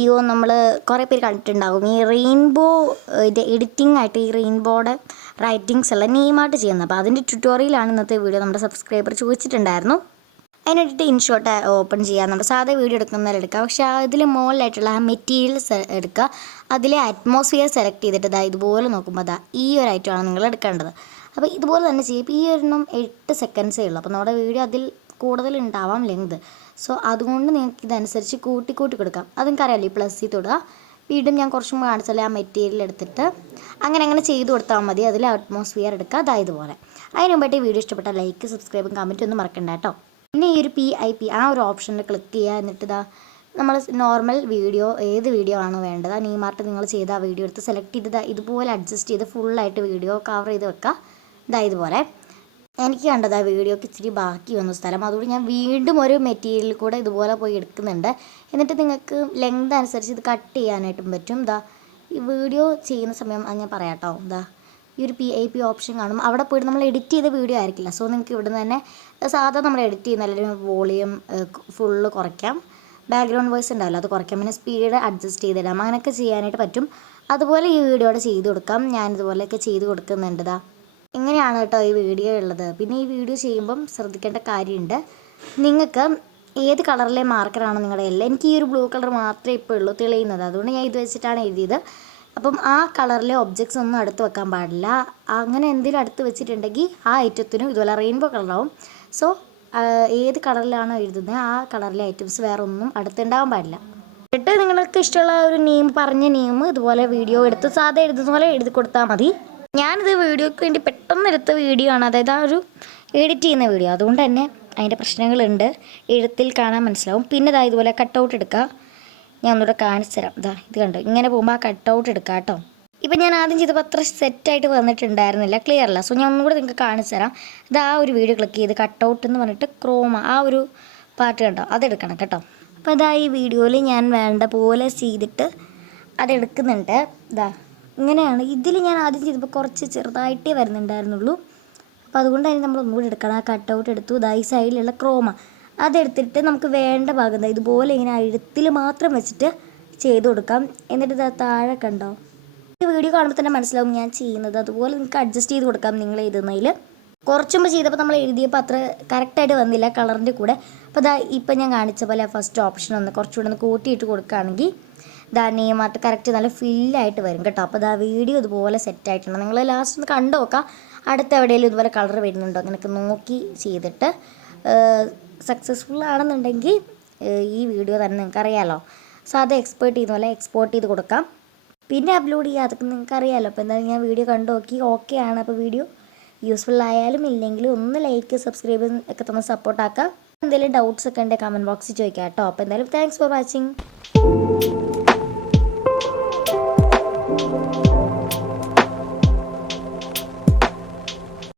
Video നമ്മൾ കുറേ പേര് കണ്ടിട്ടുണ്ടാകും. ഈ റെയിൻബോ ഇത് എഡിറ്റിംഗ് ആയിട്ട് ഈ റെയിൻബോയുടെ റൈറ്റിങ്സ് എല്ലാം നെയിമായിട്ട് ചെയ്യുന്നത്. അപ്പോൾ അതിൻ്റെ ട്യൂട്ടോറിയലാണ് ഇന്നത്തെ വീഡിയോ. നമ്മുടെ സബ്സ്ക്രൈബർ ചോദിച്ചിട്ടുണ്ടായിരുന്നു. അതിനായിട്ട് ഇൻഷോട്ട് ഓപ്പൺ ചെയ്യാം. നമ്മുടെ സാധാ വീഡിയോ എടുക്കുന്നതിൽ എടുക്കുക. പക്ഷേ അതിൽ മുകളിലായിട്ടുള്ള ആ മെറ്റീരിയൽസ് എടുക്കുക. അതിലെ അറ്റ്മോസ്ഫിയർ സെലക്ട് ചെയ്തിട്ട് ഇതുപോലെ നോക്കുമ്പോൾ ഈ ഒരു ഐറ്റമാണ് നിങ്ങൾ എടുക്കേണ്ടത്. അപ്പോൾ ഇതുപോലെ തന്നെ ചെയ്യും. ഇപ്പോൾ ഈ ഒരെണ്ണം 8 സെക്കൻഡ്സേ ഉള്ളൂ. അപ്പോൾ നമ്മുടെ വീഡിയോ അതിൽ കൂടുതൽ ഉണ്ടാവാം ലെങ്ത്. സോ അതുകൊണ്ട് നിങ്ങൾക്ക് ഇതനുസരിച്ച് കൂട്ടി കൊടുക്കാം. അതെനിക്കറിയാമല്ലോ, ഈ പ്ലസ് തൊടുക. വീണ്ടും ഞാൻ കുറച്ചും കൂടെ കാണിച്ചാലേ ആ മെറ്റീരിയൽ എടുത്തിട്ട് അങ്ങനെ ചെയ്ത് കൊടുത്താൽ മതി. അതിൽ അറ്റ്മോസ്ഫിയർ എടുക്കുക. ഇതുപോലെ. അതിന് മുമ്പായിട്ട് ഈ വീഡിയോ ഇഷ്ടപ്പെട്ടാൽ ലൈക്ക്, സബ്സ്ക്രൈബും കമൻറ്റും ഒന്നും മറക്കണ്ട കേട്ടോ. പിന്നെ ഈ ഒരു PIP ആ ഒരു ഓപ്ഷനിൽ ക്ലിക്ക് ചെയ്യുക. എന്നിട്ട് നമ്മൾ നോർമൽ വീഡിയോ ഏത് വീഡിയോ ആണോ വേണ്ടത് ആ നെയിമായിട്ട് നിങ്ങൾ ചെയ്ത് ആ വീഡിയോ എടുത്ത് സെലക്ട് ചെയ്ത് ഇതുപോലെ അഡ്ജസ്റ്റ് ചെയ്ത് ഫുള്ളായിട്ട് വീഡിയോ കവർ ചെയ്ത് വെക്കുക. ഇതുപോലെ. എനിക്ക് കണ്ടത് ആ വീഡിയോക്ക് ഇച്ചിരി ബാക്കി വന്ന സ്ഥലം. അതുകൊണ്ട് ഞാൻ വീണ്ടും ഒരു മെറ്റീരിയൽ കൂടെ ഇതുപോലെ പോയി എടുക്കുന്നുണ്ട്. എന്നിട്ട് നിങ്ങൾക്ക് ലെങ്ത് അനുസരിച്ച് ഇത് കട്ട് ചെയ്യാനായിട്ടും പറ്റും. ഈ വീഡിയോ ചെയ്യുന്ന സമയം അത് ഞാൻ പറയാം കേട്ടോ. ഈ ഒരു PIP ഓപ്ഷൻ കാണും. അവിടെ പോയിട്ട് നമ്മൾ എഡിറ്റ് ചെയ്ത വീഡിയോ ആയിരിക്കില്ല. സോ നിങ്ങൾക്ക് ഇവിടെ നിന്ന് തന്നെ സാധാരണ നമ്മൾ എഡിറ്റ് ചെയ്യുന്ന അല്ലെങ്കിൽ വോളിയം ഫുള്ള് കുറയ്ക്കാം. ബാക്ക്ഗ്രൗണ്ട് വോയിസ് ഉണ്ടാവില്ല, അത് കുറയ്ക്കാം. പിന്നെ സ്പീഡ് അഡ്ജസ്റ്റ് ചെയ്തിടാം. അങ്ങനെയൊക്കെ ചെയ്യാനായിട്ട് പറ്റും. അതുപോലെ ഈ വീഡിയോയുടെ ചെയ്ത് കൊടുക്കാം. ഞാനിതുപോലെയൊക്കെ ചെയ്ത് കൊടുക്കുന്നുണ്ട്. ഇങ്ങനെയാണ് കേട്ടോ ഈ വീഡിയോ ഉള്ളത്. പിന്നെ ഈ വീഡിയോ ചെയ്യുമ്പം ശ്രദ്ധിക്കേണ്ട കാര്യമുണ്ട്. നിങ്ങൾക്ക് ഏത് കളറിലെ മാർക്കറാണ് നിങ്ങളുടെ എല്ലാം. എനിക്ക് ഈ ഒരു ബ്ലൂ കളർ മാത്രമേ ഇപ്പോൾ ഉള്ളൂ തെളിയുന്നത്. അതുകൊണ്ട് ഞാൻ ഇത് വെച്ചിട്ടാണ് എഴുതിയത്. അപ്പം ആ കളറിലെ ഒബ്ജക്ട്സ് ഒന്നും അടുത്ത് വെക്കാൻ പാടില്ല. അങ്ങനെ എന്തെങ്കിലും അടുത്ത് വെച്ചിട്ടുണ്ടെങ്കിൽ ആ ഐറ്റത്തിനും ഇതുപോലെ റെയിൻബോ കളറാവും. സോ ഏത് കളറിലാണോ എഴുതുന്നത് ആ കളറിലെ ഐറ്റംസ് വേറെ ഒന്നും അടുത്തുണ്ടാവാൻ പാടില്ല. എന്നിട്ട് നിങ്ങൾക്ക് ഇഷ്ടമുള്ള ഒരു പറഞ്ഞ നെയിം ഇതുപോലെ വീഡിയോ എടുത്ത് സാധാ എഴുതുന്ന പോലെ എഴുതി കൊടുത്താൽ മതി. ഞാനിത് വീഡിയോയ്ക്ക് വേണ്ടി പെട്ടെന്ന് എടുത്ത വീഡിയോ ആണ്. അതായത് ആ ഒരു എഡിറ്റ് ചെയ്യുന്ന വീഡിയോ. അതുകൊണ്ട് തന്നെ അതിൻ്റെ പ്രശ്നങ്ങളുണ്ട്. എഴുത്തിൽ കാണാൻ മനസ്സിലാവും. പിന്നെ ഇതുപോലെ കട്ടൗട്ട് എടുക്കുക. ഞാൻ ഒന്നുകൂടെ കാണിച്ചു തരാം. ഇത് കണ്ടോ, ഇങ്ങനെ പോകുമ്പോൾ ആ കട്ടൗട്ട് എടുക്കുക കേട്ടോ. ഇപ്പം ഞാൻ ആദ്യം ചെയ്തപ്പോൾ അത്ര സെറ്റായിട്ട് വന്നിട്ടുണ്ടായിരുന്നില്ല, ക്ലിയർ അല്ല. സോ ഞാൻ ഒന്നുകൂടെ നിങ്ങൾക്ക് കാണിച്ചു തരാം. ആ ഒരു വീഡിയോ ക്ലിക്ക് ചെയ്ത് കട്ടൗട്ട് എന്ന് പറഞ്ഞിട്ട് ക്രോമ ആ ഒരു പാർട്ട് കണ്ടോ, അതെടുക്കണം കേട്ടോ. അപ്പോൾ ഈ വീഡിയോയിൽ ഞാൻ വേണ്ട പോലെ ചെയ്തിട്ട് അതെടുക്കുന്നുണ്ട്. ഇങ്ങനെയാണ്. ഇതിൽ ഞാൻ ആദ്യം ചെയ്തപ്പോൾ കുറച്ച് ചെറുതായിട്ടേ വരുന്നുണ്ടായിരുന്നുള്ളൂ. അപ്പോൾ അതുകൊണ്ട് തന്നെ നമ്മൾ ഒന്നുകൂടി എടുക്കണം. ആ കട്ടൗട്ട് എടുത്തു. ഈ സൈഡിലുള്ള ക്രോമ അതെടുത്തിട്ട് നമുക്ക് വേണ്ട ഭാഗം ഇതുപോലെ ഇങ്ങനെ എഴുത്തിൽ മാത്രം വെച്ചിട്ട് ചെയ്ത് കൊടുക്കാം. എന്നിട്ട് താഴെ കണ്ടോ, ഈ വീഡിയോ കാണുമ്പോൾ തന്നെ മനസ്സിലാവും ഞാൻ ചെയ്യുന്നത്. അതുപോലെ നിങ്ങൾക്ക് അഡ്ജസ്റ്റ് ചെയ്ത് കൊടുക്കാം നിങ്ങൾ എഴുതുന്നതിൽ. കുറച്ച് മുമ്പ് ചെയ്തപ്പോൾ നമ്മൾ എഴുതിയപ്പോൾ അത്ര കറക്റ്റായിട്ട് വന്നില്ല കളറിൻ്റെ കൂടെ. അപ്പോൾ ഇപ്പം ഞാൻ കാണിച്ച പോലെ ഫസ്റ്റ് ഓപ്ഷൻ കുറച്ചുകൂടെ കൂട്ടിയിട്ട് കൊടുക്കുകയാണെങ്കിൽ നെയിമായിട്ട് കറക്റ്റ് നല്ല ഫില്ലായിട്ട് വരും കേട്ടോ. അപ്പോൾ വീഡിയോ ഇതുപോലെ സെറ്റായിട്ടുണ്ട്. നിങ്ങൾ ലാസ്റ്റ് ഒന്ന് കണ്ടു നോക്കാം. അടുത്ത എവിടെയെങ്കിലും ഇതുപോലെ കളർ വരുന്നുണ്ടോ അങ്ങനെയൊക്കെ നോക്കി ചെയ്തിട്ട് സക്സസ്ഫുൾ ആണെന്നുണ്ടെങ്കിൽ ഈ വീഡിയോ തന്നെ നിങ്ങൾക്ക് അറിയാമല്ലോ. സാധാ എക്സ്പോർട്ട് ചെയ്യുന്ന പോലെ എക്സ്പോർട്ട് ചെയ്ത് കൊടുക്കാം. പിന്നെ അപ്ലോഡ് ചെയ്യുക, അതൊക്കെ നിങ്ങൾക്ക് അറിയാമല്ലോ. അപ്പോൾ എന്തായാലും ഞാൻ വീഡിയോ കണ്ടു നോക്കി ഓക്കെ ആണ്. അപ്പോൾ വീഡിയോ യൂസ്ഫുൾ ആയാലും ഇല്ലെങ്കിലും ഒന്ന് ലൈക്ക്, സബ്സ്ക്രൈബ് ഒക്കെ തന്നെ സപ്പോർട്ടാക്കുക. എന്തെങ്കിലും ഡൗട്ട്സ് ഒക്കെ ഉണ്ടെങ്കിൽ കമൻറ്റ് ബോക്സിൽ ചോദിക്കാം കേട്ടോ. അപ്പോൾ എന്തായാലും താങ്ക്സ് ഫോർ വാച്ചിങ്.